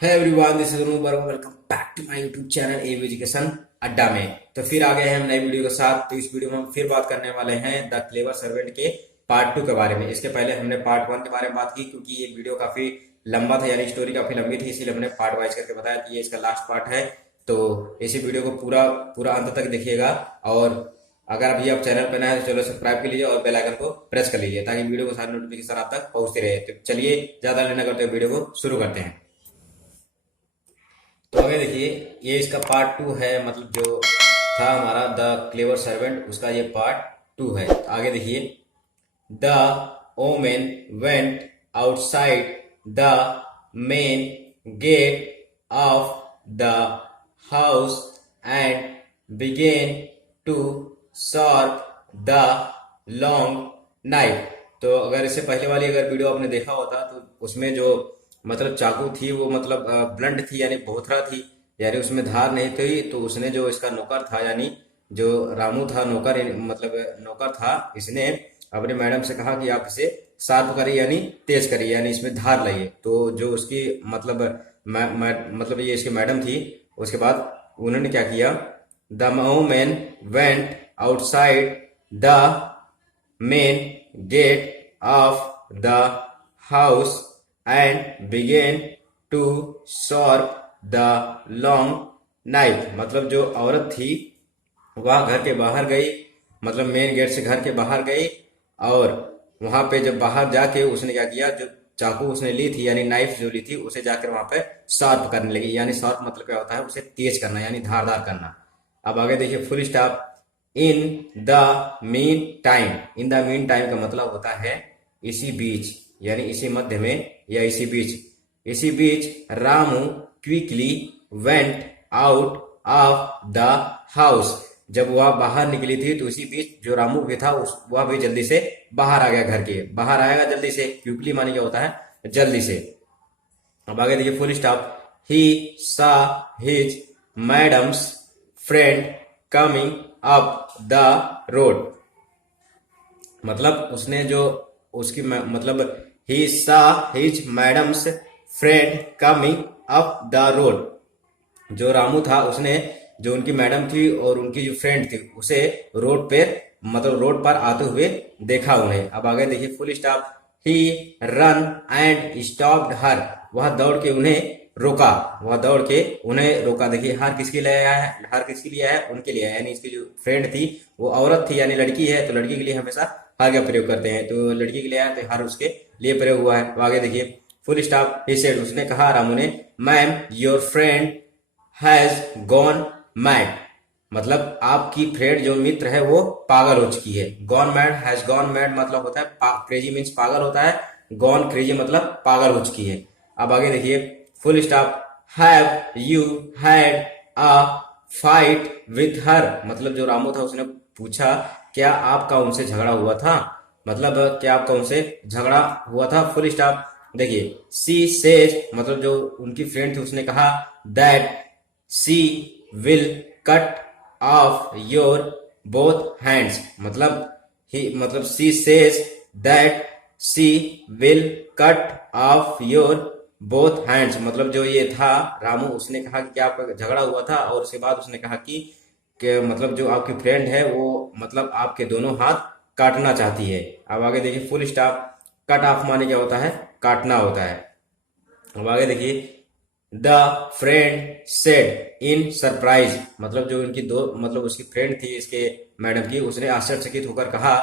है everyone, this is Mubarak. Welcome back to my YouTube channel एव education Adda में। तो फिर आ गए हैं हम नई वीडियो के साथ। तो इस वीडियो में हम फिर बात करने वाले हैं द क्लेवर सर्वेंट के पार्ट 2 के बारे में। इसके पहले हमने पार्ट 1 के बारे में बात की, क्योंकि ये वीडियो काफी लंबा था, यानी स्टोरी काफी लंबी थी, इसीलिए हमने पार्ट वाइज करके बताया कि ये इसका लास्ट पार्ट है। तो इसी वीडियो को पूरा पूरा अंत तक देखिएगा। और अगर अभी आप चैनल पर नए हैं तो चलो सब्सक्राइब कर लीजिए और बेल आइकन को प्रेस कर लीजिए, ताकि वीडियो को सारी नोटिफिकेशन आप तक पहुंचते रहे। तो चलिए ज्यादा लेना करते हुए वीडियो को शुरू करते हैं। तो आगे देखिए, ये इसका पार्ट 2 है, मतलब जो था हमारा द क्लेवर सर्वेंट, उसका ये पार्ट 2 है। तो आगे देखिए, the woman went outside the main gate of the house and began to sharp the long knife. तो अगर इससे पहले वाली अगर वीडियो आपने देखा होता तो उसमें जो मतलब चाकू थी वो मतलब ब्लंट थी, यानी बोथरा थी, यानी उसमें धार नहीं थी। तो उसने जो इसका नौकर था, यानी जो रामू था नौकर, मतलब नौकर था, इसने अपने मैडम से कहा कि आप इसे शार्प करिए, यानी तेज करिए, यानी इसमें धार लाइए। तो जो उसकी मतलब मतलब ये इसकी मैडम थी, उसके बाद उन्होंने क्या किया, the man went outside the main gate of the house and began to sharp the long knife. मतलब जो औरत थी वह घर के बाहर गई, मतलब मेन गेट से घर के बाहर गई, और वहां पे जब बाहर जाके उसने क्या किया, जो चाकू उसने ली थी, यानी नाइफ जो ली थी, उसे जाकर वहां पे शार्प करने लगी। यानी शार्प मतलब क्या होता है, उसे तेज करना, यानी धारदार करना। अब आगे देखिए, full stop. In the mean time, in the mean time का मतलब होता है इसी बीच, यानी इसी मध्य में या इसी बीच। इसी बीच Ramu quickly went out of the house. जब वह बाहर निकली थी तो इसी बीच जो रामू भी था वह भी जल्दी से बाहर आ गया, घर के बाहर आएगा जल्दी से। क्विकली माने क्या होता है, जल्दी से। अब आगे देखिए, full stop. He saw his madam's friend coming up the road. मतलब उसने जो उसकी मतलब he saw his madam's friend coming up the road. जो रामू था उसने जो उनकी मैडम थी और उनकी जो फ्रेंड थी उसे रोड पे मतलब रोड पर आते हुए देखा उन्हें। अब आगे देखिए, full stop. He ran and stopped her. वह दौड़ के उन्हें रोका, वह दौड़ के उन्हें रोका। देखिए, हर किसके लिए आया है, हर किसके लिए है, उनके लिए, यानी इसकी जो फ्रेंड थी वो औरत थी, यानी लड़की है, तो लड़की के लिए हमेशा हर का प्रयोग करते हैं। तो लड़की के लिए आया तो हर उसके लिए प्रयोग हुआ है। तो आगे देखिए, फुल स्टॉप। ही सेड, उसने कहा रामू ने, ma'am your friend has gone mad. मतलब आपकी फ्रेंड जो मित्र है वो पागल हो चुकी है। Gone mad, has gone mad मतलब होता है क्रेजी, मीन्स पागल होता है। गॉन क्रेजी मतलब पागल हो चुकी है। अब आगे देखिए, full stop. Have you had a fight with her. मतलब जो रामू था उसने पूछा, क्या आपका उनसे झगड़ा हुआ था, मतलब क्या आपका उनसे झगड़ा हुआ था। Full stop. देखिए, सी सेज, मतलब जो उनकी फ्रेंड थी उसने कहा, that she will cut off your both hands. मतलब ही मतलब she says that she will cut off your both hands. मतलब जो ये था रामू, उसने कहा कि क्या आपका झगड़ा हुआ था, और उसके बाद उसने कहा कि मतलब जो आपकी फ्रेंड है वो मतलब आपके दोनों हाथ काटना चाहती है। अब आगे देखिए, फुल स्टॉप। कट ऑफ माने क्या होता है, काटना होता है। अब आगे देखिए, the friend said in surprise. मतलब जो उनकी दो मतलब उसकी फ्रेंड थी इसके मैडम की, उसने आश्चर्यचकित होकर कहा,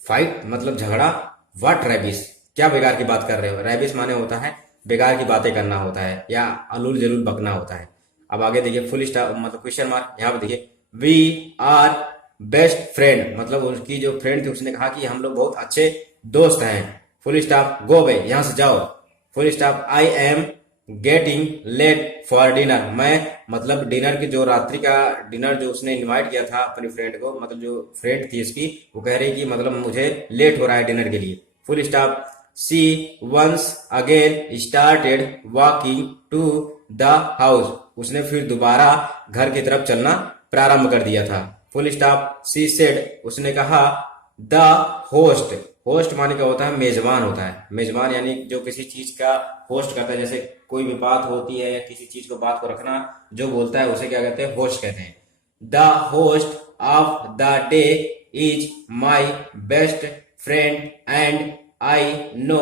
फाइट मतलब झगड़ा, व्हाट रैबिस, क्या बेकार की बात कर रहे हो। रैबिस माने होता है बेकार की बातें करना होता है, या अलूल जलूल बकना होता है। अब आगे देखिए, फुल स्टॉप मतलब क्वेश्चन मार्क। यहाँ पे देखिए, वी आर बेस्ट फ्रेंड। मतलब उसकी जो फ्रेंड थी उसने कहा कि हम लोग बहुत अच्छे दोस्त हैं। Full stop. गो अवे, यहां से जाओ। Full stop. I am getting late for dinner. मैं मतलब डिनर की जो रात्रि का डिनर जो उसने इनवाइट किया था अपनी फ्रेंड को, मतलब जो फ्रेंड थी इसकी, वो कह रही कि मतलब मुझे लेट हो रहा है डिनर के लिए। Full stop. She once again started walking to the house. उसने फिर दोबारा घर की तरफ चलना प्रारंभ कर दिया था। Full stop. सी सेड, उसने कहा, द होस्ट। होस्ट माने क्या होता है, मेजबान होता है। मेजबान यानी जो किसी चीज का होस्ट करता है, जैसे कोई भी बात होती है या किसी चीज को बात को रखना जो बोलता है उसे क्या कहते हैं, होस्ट कहते हैं। The host of the day is my best friend and I know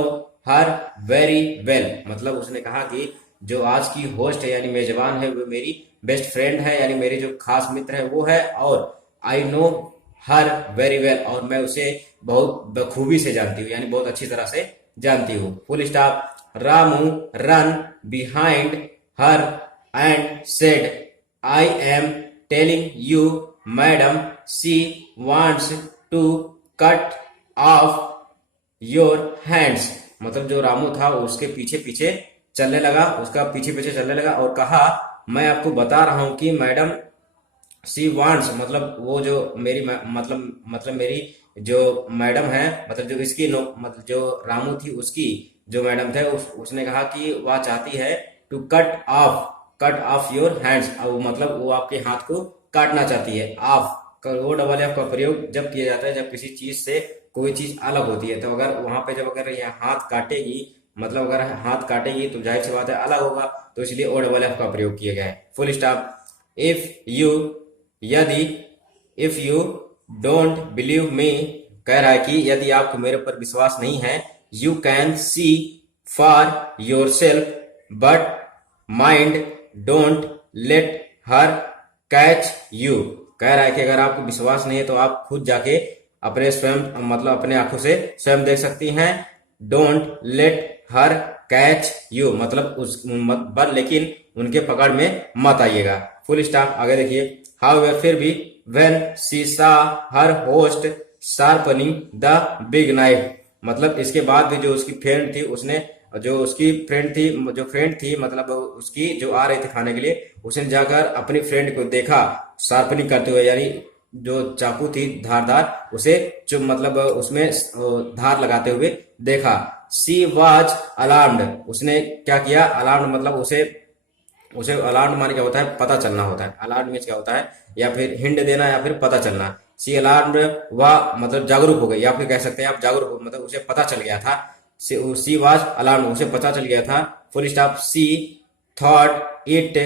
her very well. मतलब उसने कहा कि जो आज की होस्ट है यानी मेजबान है वो मेरी बेस्ट फ्रेंड है, यानी मेरी जो खास मित्र है वो है, और I know her very well, और मैं उसे बहुत बखूबी से जानती हूँ, यानी बहुत अच्छी तरह से जानती हूँ। Full stop. Ramu run behind her and said I am telling you madam she wants to cut off your hands. मतलब जो रामू था उसके पीछे पीछे चलने लगा, उसका पीछे पीछे चलने लगा और कहा मैं आपको बता रहा हूं कि मैडम सी वांट्स, मतलब वो जो मेरी मतलब मेरी जो मैडम है, मतलब जो इसकी मतलब जो रामू थी उसकी जो मैडम थे उसने कहा कि वह चाहती है to cut off your hands. अब मतलब वो आपके हाथ को काटना चाहती है। ऑफ वो डबल एफ का प्रयोग जब किया जाता है जब किसी चीज से कोई चीज अलग होती है, तो अगर वहां पे जब अगर यह हाथ काटेगी, मतलब अगर हाथ काटेगी तो जाहिर सी बात है अलग होगा, तो इसलिए ओ डबल एफ का प्रयोग किया गया है। Full stop. इफ यू यदि if you don't believe me, कह रहा है कि यदि आपको मेरे पर विश्वास नहीं है, you can see for your self but mind don't let her catch you. कह रहा है कि अगर आपको विश्वास नहीं है तो आप खुद जाके अपने स्वयं मतलब अपने आंखों से स्वयं देख सकती हैं। Don't let her catch you, मतलब उस पर लेकिन उनके पकड़ में मत आइएगा। Full stop. आगे देखिए। हाउएवर फिर भी, when she saw her host sharpening the big knife, मतलब इसके बाद भी जो उसकी फ्रेंड थी उसने जो फ्रेंड थी मतलब उसकी जो आ रही थी खाने के लिए, उसने जाकर अपनी फ्रेंड को देखा शार्पनिंग करते हुए, यानी जो चाकू थी धारदार उसे जो मतलब उसमें धार लगाते हुए देखा। सी वाज अलार्म्ड, उसने क्या किया, अलार्म्ड मतलब उसे उसे अलार्म माने क्या होता है, पता चलना होता है। अलार्म मीन्स क्या होता है, या फिर हिंट देना या फिर पता चलना। सी अलार्म वह मतलब जागरूक हो गई, या फिर कह सकते हैं आप जागरूक हो, मतलब उसे पता चल गया था। सी वाज अलार्म, उसे पता चल गया था। Full stop. She thought it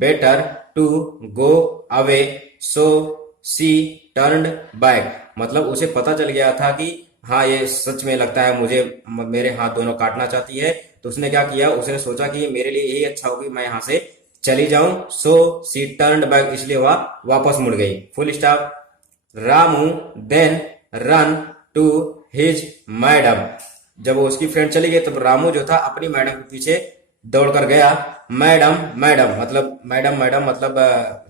better to go away so she turned back, मतलब उसे पता चल गया था कि हाँ ये सच में लगता है मुझे मेरे हाथ दोनों काटना चाहती है, तो उसने क्या किया, उसने सोचा कि मेरे लिए यही अच्छा होगी मैं यहाँ से चली जाऊं। सो सी टर्न्ड बैक, इसलिए वह वापस मुड़ गई। Full stop. Ramu then run to his madam, जब वो उसकी फ्रेंड चली गई तब रामू जो था अपनी मैडम के पीछे दौड़ कर गया। मैडम मैडम मतलब मतलब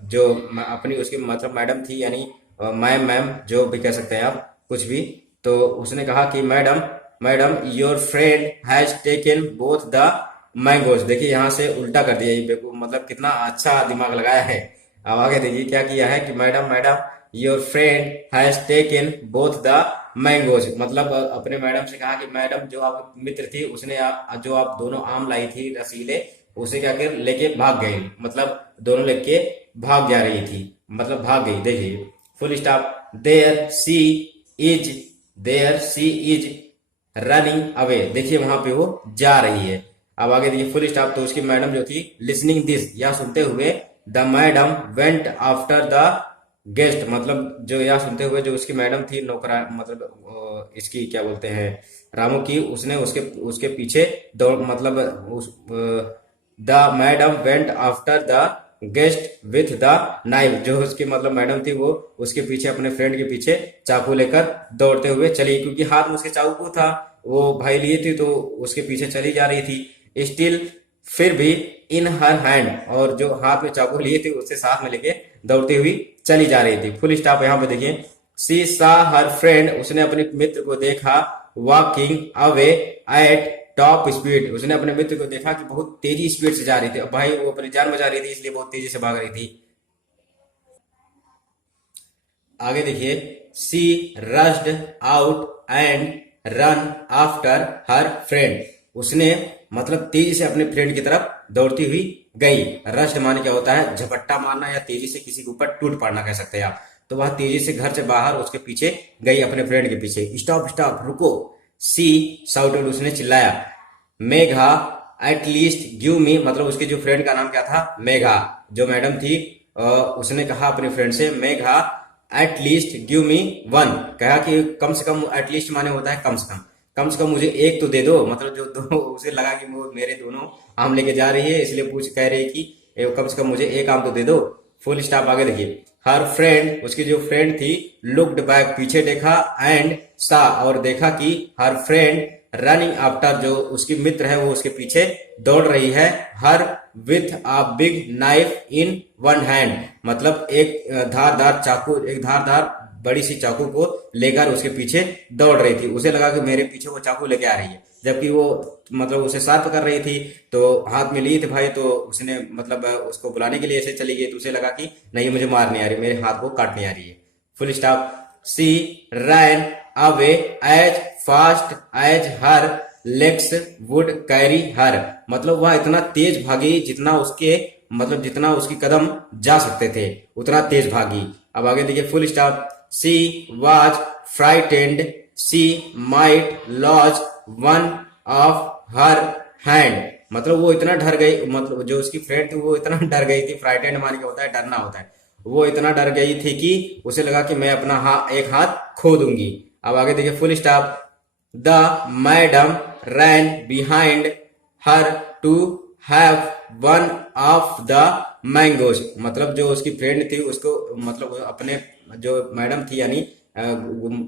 जो अपनी उसकी मतलब मैडम थी, यानी मैम मैम जो भी कह सकते हैं आप कुछ भी, तो उसने कहा कि madam madam your friend has taken both the mangoes. देखिए यहाँ से उल्टा कर दिया, ये मतलब कितना अच्छा दिमाग लगाया है। अब आगे देखिए क्या किया है कि madam madam your friend has taken both the mangoes, मतलब अपने मैडम से कहा कि मैडम जो आप मित्र थी उसने जो आप दोनों आम लाई थी रसीले, उसे क्या कर लेके भाग गई, मतलब दोनों लेके भाग जा रही थी, मतलब भाग गई। देखिए full stop. There she is running away, देखिए वहां पे वो जा रही है। अब आगे देखिए फुल स्टॉप। तो उसकी मैडम जो थी लिसनिंग दिस, यह सुनते हुए, the madam went after the guest, मतलब जो यह सुनते हुए जो उसकी मैडम थी नौकरा मतलब इसकी क्या बोलते हैं रामू की, उसने उसके उसके पीछे दौड़ मतलब the madam went after the guest with the knife, जो उसकी मतलब मैडम थी वो उसके पीछे अपने फ्रेंड के पीछे चाकू लेकर दौड़ते हुए चली, क्योंकि हाथ में उसके चाकू था, वो भाई लिए थी तो उसके पीछे चली जा रही थी। स्टिल फिर भी इन हर हैंड, और जो हाथ में चाकू लिए थे उससे साथ में लेके दौड़ती हुई चली जा रही थी। Full stop. यहाँ पे देखिए। सी सा हर फ्रेंड, उसने अपने मित्र को देखा, walking away at top speed, उसने अपने मित्र को देखा कि बहुत तेजी स्पीड से जा रही थी। अब भाई वो अपनी जान बचा रही थी इसलिए बहुत तेजी से भाग रही थी। आगे देखिए। She rushed out and ran after her friend, उसने मतलब तेजी से अपने फ्रेंड की तरफ दौड़ती हुई गई। रश्ड माने क्या होता है, झपट्टा मारना या तेजी से किसी के ऊपर टूट पड़ना कह सकते हैं आप। तो वह तेजी से घर से बाहर उसके पीछे गई, अपने फ्रेंड के पीछे। स्टॉप स्टॉप रुको, शी शाउटेड, उसने चिल्लाया। मेघा एटलीस्ट गिव मी, मतलब उसके जो फ्रेंड का नाम क्या था, मेघा, जो मैडम थी, उसने कहा अपने फ्रेंड से, Megha at least give me one, कहा कि कम से कम, एटलीस्ट माने होता है कम से कम मुझे एक तो दे दो, मतलब जो दो उसे लगा कि वो मेरे दोनों आम लेके जा रही है, इसलिए पूछ कह रही है कि कम से कम मुझे एक आम तो दे दो। फुल स्टॉप, आगे देखिए। हर फ्रेंड, उसकी जो फ्रेंड थी, लुक्ड बैक, पीछे देखा, एंड सा, और देखा कि हर फ्रेंड रनिंग आफ्टर, जो उसकी मित्र है वो उसके पीछे दौड़ रही है, her with a big knife in one hand, मतलब एक धारदार चाकू, एक धारदार बड़ी सी चाकू को लेकर उसके पीछे दौड़ रही थी। उसे लगा कि मेरे पीछे वो चाकू लेके आ रही है, जबकि वो मतलब उसे शार्प कर रही थी, तो हाथ में लिए थे भाई, तो उसने मतलब उसको बुलाने के लिए ऐसे चली गई, तो उसे लगा कि नहीं मुझे मारने आ रही, मेरे हाथ को काटने आ रही है। Full stop. She ran away as fast as her legs would carry her, मतलब वह इतना तेज भागी जितना उसके, मतलब जितना उसकी कदम जा सकते थे उतना तेज भागी। अब आगे देखिए। Full stop. She was frightened, she might lose one of her hand, मतलब वो इतना डर गई, मतलब जो उसकी फ्रेंड थी वो इतना डर गई थी, फ्राइटेंड माने क्या होता है, डरना होता है, वो इतना डर गई थी कि उसे लगा कि मैं अपना एक हाथ खो दूंगी। अब आगे देखिए। Full stop. The madam ran behind her to have one of the mangoes, मतलब जो उसकी फ्रेंड थी उसको, मतलब अपने जो मैडम थी यानी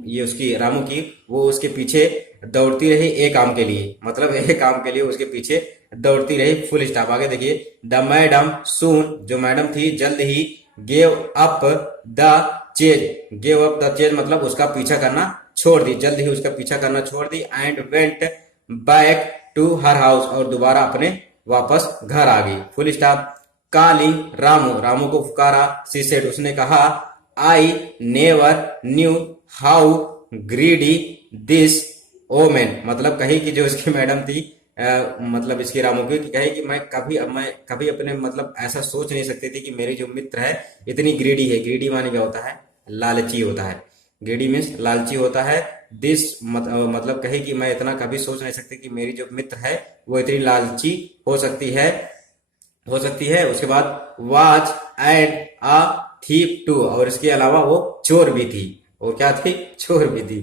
ये उसकी रामू की, वो उसके पीछे दौड़ती रही एक आम के लिए, मतलब एक आम के लिए उसके पीछे दौड़ती रही। Full stop. आगे देखिए। द मैडम सून, जो मैडम थी जल्द ही, gave up the chase, gave up the chase मतलब उसका पीछा करना छोड़ दी, जल्द ही उसका पीछा करना छोड़ दी, and went back to her house, और दोबारा अपने वापस घर आ गई। Full stop. Calling Ramu, Ramu को पुकारा। सी सेड, उसने कहा, I never knew how greedy this woman, मतलब कही कि जो उसकी मैडम थी, मतलब इसकी रामू की, कहे कि मैं कभी अपने मतलब ऐसा सोच नहीं सकती थी कि मेरी जो मित्र है इतनी ग्रीडी है। ग्रीडी माने क्या होता है, लालची होता है। ग्रीडी मीन्स लालची होता है। दिस मतलब कहे कि मैं इतना कभी सोच नहीं सकती कि मेरी जो मित्र है वो इतनी लालची हो सकती है, उसके बाद was and a thief too, और इसके अलावा वो चोर भी थी। वो क्या थी, चोर भी थी।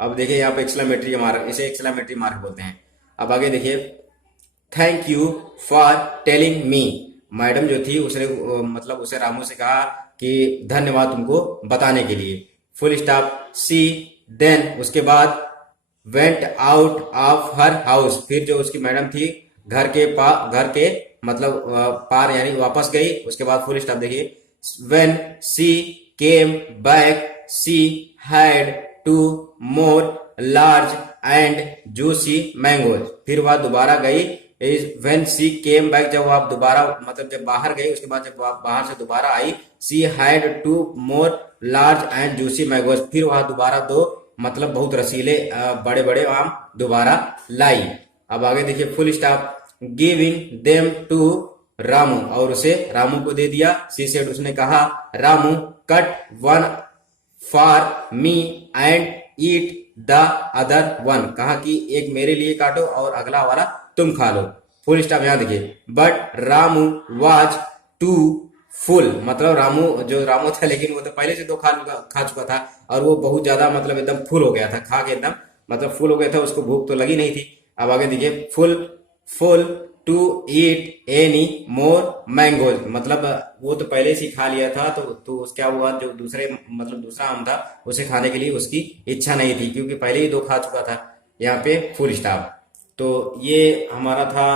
अब देखिए यहाँ पे एक्सक्लेमेटरी मार्क, इसे एक्सक्लेमेटरी मार्क बोलते हैं। अब आगे देखिए। Thank you for telling me, madam जो थी उसने मतलब उसे रामू से कहा कि धन्यवाद तुमको बताने के लिए। Full stop. सी देन, उसके बाद, went out of her house, फिर जो उसकी मैडम थी घर के मतलब पार यानी वापस गई। उसके बाद फुल स्टॉप देखिए। When she came back she had two more large and juicy mangoes, फिर वह दोबारा गई। व्हेन सी केम बैक, जब आप दोबारा मतलब जब बाहर गई, उसके बाद जब आप बाहर से दोबारा आई, she had two more large and juicy mangoes, फिर वह दोबारा दो मतलब बहुत रसीले बड़े बड़े आम दोबारा लाई। अब आगे देखिए। Full stop. Giving them to Ramu, और उसे रामू को दे दिया। सी सेड, उसने कहा, Ramu cut one for me and eat the other one, कहा कि एक मेरे लिए काटो और अगला वाला तुम खा लो। Full stop. यहां देखिए। But Ramu was too full, मतलब रामू था, लेकिन वो तो पहले से दो खा चुका था, और वो बहुत ज्यादा मतलब एकदम फुल हो गया था, खा के एकदम मतलब फुल हो गया था, उसको भूख तो लगी नहीं थी। अब आगे देखिए। Full full to eat any more mangoes, मतलब वो तो पहले से खा लिया था, तो क्या हुआ, जो दूसरा आम था उसे खाने के लिए उसकी इच्छा नहीं थी, क्योंकि पहले ही दो खा चुका था। यहाँ पे फुल स्टॉप। तो ये हमारा था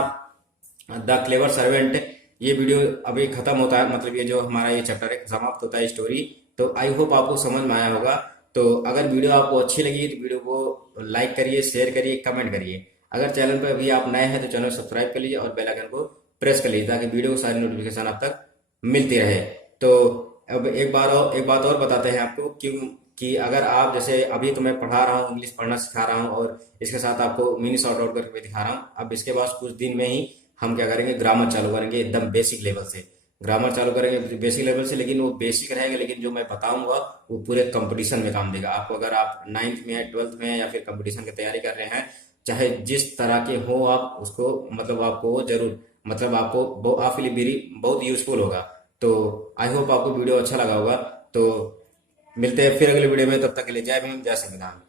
द क्लेवर सर्वेंट। ये वीडियो अभी खत्म होता है, मतलब ये जो हमारा ये चैप्टर है समाप्त होता है स्टोरी। तो आई होप आपको समझ में आया होगा। तो अगर वीडियो आपको अच्छी लगी तो वीडियो को लाइक करिए, शेयर करिए, कमेंट करिए। अगर चैनल पर अभी आप नए हैं तो चैनल सब्सक्राइब कर लीजिए और बेल आइकन को प्रेस कर लीजिए, ताकि वीडियो की सारी नोटिफिकेशन आप तक मिलती रहे। तो अब एक बात और बताते हैं आपको, कि अगर आप जैसे अभी तो मैं पढ़ा रहा हूँ, इंग्लिश पढ़ना सिखा रहा हूँ, और इसके साथ आपको मिनी शॉर्ट आउट करके भी दिखा रहा हूँ। अब इसके बाद कुछ दिन में ही हम क्या करेंगे, ग्रामर चालू करेंगे एकदम बेसिक लेवल से। ग्रामर चालू करेंगे बेसिक लेवल से, लेकिन वो बेसिक रहेगा, लेकिन जो मैं बताऊंगा वो पूरे कंपटीशन में काम देगा आपको। अगर आप 9th में है, 12th में है, या फिर कंपटीशन की तैयारी कर रहे हैं, चाहे जिस तरह के हो आप, उसको मतलब आपको वो जरूर, मतलब आपको आपके लिए मेरी बहुत यूजफुल होगा। तो आई होप आपको वीडियो अच्छा लगा होगा। तो मिलते हैं फिर अगले वीडियो में, तब तक के लिए जय भीम, जय संविधान।